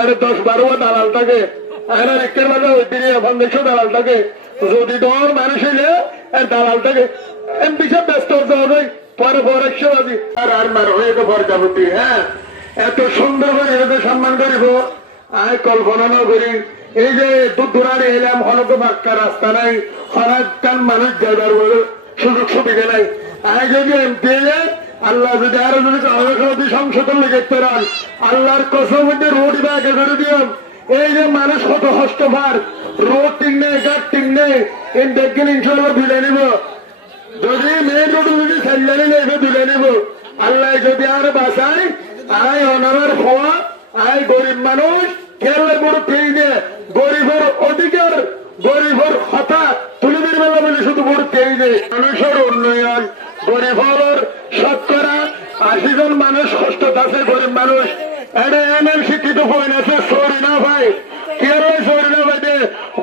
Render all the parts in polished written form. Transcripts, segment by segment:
আরে 10-12 দালাল থাকে, আর একের মাঝে ওই দিনে এখন 100 দালাল থাকে। যদি তোমার মানুষ হইলে দালাল থাকে এমপি সব ব্যস্ত হতে হবে, পরে পর 100 বাজি আর আর মার হয়ে তো পর্যাবতী। হ্যাঁ, এত সুন্দর করে এটাকে সম্মান করিব আয় কল্পনা না করি। এই যে দুরারে এলাম, হনক বাক্কা রাস্তা নাই, হনাকান মানুষ যাইবার বলে সুযোগ সুবিধা নাই। আয় যদি এমপি আল্লাহ যদি আরো যদি সংশোধন লিখতে পারেন, আল্লাহর কসম মধ্যে রোড ব্যাগে করে দিও। এই যে মানুষ কত হস্ত ভার, রোড ঠিক নেই, গাছ ঠিক নেই, এই দেখবেন ইনশাল্লাহ ধুলে নিব। যদি মেন রোড যদি স্যান্ডালি নেবে ধুলে নিব। আল্লাহ যদি আর বাসায় আয় অনার হওয়া, আয় গরিব মানুষ খেয়াল বড় পেয়ে দেয়, গরিবের অধিকার, গরিবের হতা তুলে দিন বেলা বলে শুধু বড় পেয়ে দেয়। মানুষের উন্নয়ন, গরিবের 80 জন মানুষ কষ্ট আছে, গরিব মানুষ এটা এমন শিক্ষিত হয়ে আছে। সরি না ভাই, কে সরি না ভাই,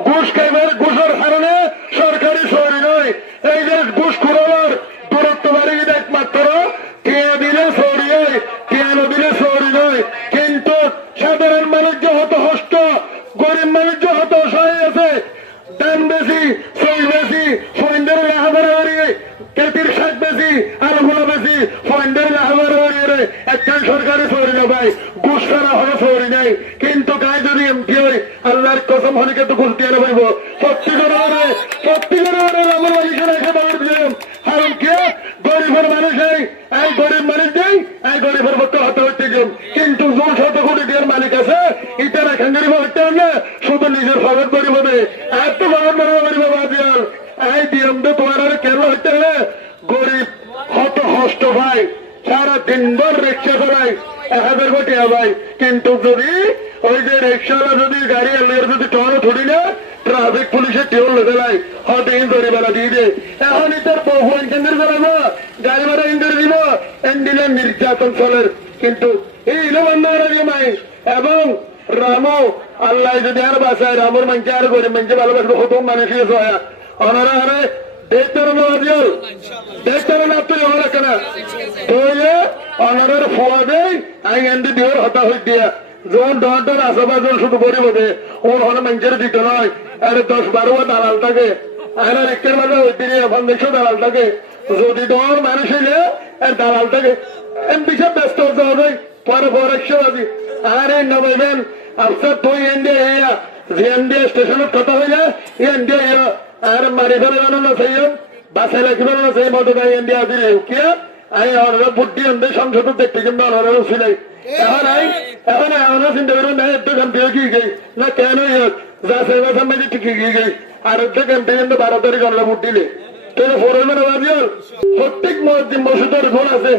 ঘুষ খাইবার ঘুষের কারণে সরকারি সরি নয়। এই যে ঘুষ খুঁড়াবার দূরত্ব বাড়ি একমাত্র কে দিলে সরি হয়, কে দিলে সরি নয়। কিন্তু সাধারণ মানুষ যে হত হষ্ট, গরিব মানুষ যে হত অসহায় আছে, দাম বেশি, সই বেশি, ফয়েন্ডের লেখাপড়া বাড়িয়ে, কেতির শাক বেশি, আলুগুলো বেশি, ফয়েন্ডের লেখাপড়া বাড়িয়ে একজন সরকারি সরি না ভাই, ঘুষ করা হলে সরি নাই। কিন্তু গায়ে যদি এমপি হয় আল্লাহর কসম হলে কিন্তু ঘুষ দিয়ে পারব। প্রত্যেকের আমার মানুষের এসে দৌড় দিলাম, কারণ কে গরিবের মানুষ এই গরিব মানুষ দেয়, এই গরিবের পক্ষে হতে হচ্ছে গেম। কিন্তু 200 কোটি টাকার মালিক আছে, ইটার এখান গরিব হতে হবে শুধু নিজের ফগত গরিব হবে, আর তো ফগত গরিব বাদিয়াল এই দিয়ম তো তোমার আর কেন হতে হবে। গরিব হত হষ্ট ভাই, সারা দিনভর রিক্সা চালাই 1000 কোটি ভাই। কিন্তু যদি ওই যে রিক্সাওয়ালা যদি গাড়ি আনলে যদি টনও ধরি না, ট্রাফিক পুলিশের টিউন লেগে হতে ইঞ্জুরি বেলা দিয়ে দেয়। এখন ইটার বহু কেন্দ্র চালাবো, গাড়ি ভাড়া ইঞ্জুরি দিব, এন্ডিলের নির্যাতন চলের। কিন্তু এই বন্ধ নাই। এবং রামও আল্লাহ যদি আর বাসায় রামর মানছে আর গরিব মানছে ভালোবাসবো, হতো মানুষ অনারা হারে দেখতে দেখতে না তুই আমার কেনা তৈলে অনারের ফোয়া দেয় আই এন্ডি দিওর হতা হই দিয়া যখন ডর আশেপাশে শুধু গরিব দে ওর হলে মানুষের দিতে নয়। আরে 10-12 দালাল থাকে, আর একের মাঝে ওই দিনে এখন 100 দালাল থাকে। যদি তোমার মানুষ হইলে দালাল থাকে এমপি সব ব্যস্ত হতে হবে, পরে পর 100 বাজি আর এই নবাইবেন আফসার তুই এন্ডিয়া ইয়া যে এন্ডিয়া স্টেশনের কথা হইলে এন্ডিয়া আর মারি ফেলে বানানো চাই, বাসায় রাখি বানানো চাই, মতো নাই এন্ডিয়া দিলে কে আই অনারা বুদ্ধি অন্ধে সংসদ দেখতে কিন্তু অনারা ছিলাই। এখন এমনও চিন্তা করবেন না একটু ক্যাম্পি কি গই না কেন যা সেবা সামনে ঠিক গই আর একটু ক্যাম্পি কিন্তু 12 তারিখ অনলা ভোট দিলে তাহলে ফোরের বাজিয়াল প্রত্যেক মসজিদের গোল আছে,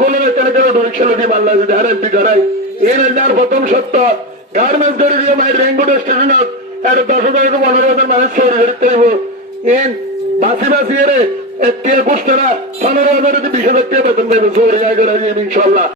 গোলের এখানে কেন রিক্সা দিয়ে মাল্লা যদি আর এমপি ধরাই এর আর প্রথম সত্য গার্মেন্টস ধরে দিয়ে মায়ের রেঙ্গুড স্টেশনত আর 10,000-15,000 মানুষ শহরে ধরতে হইব। এন বাসি এর একটি গোষ্ঠীরা 15,000 20,000 বেতন পাইবে, জোর ইনশাল্লাহ।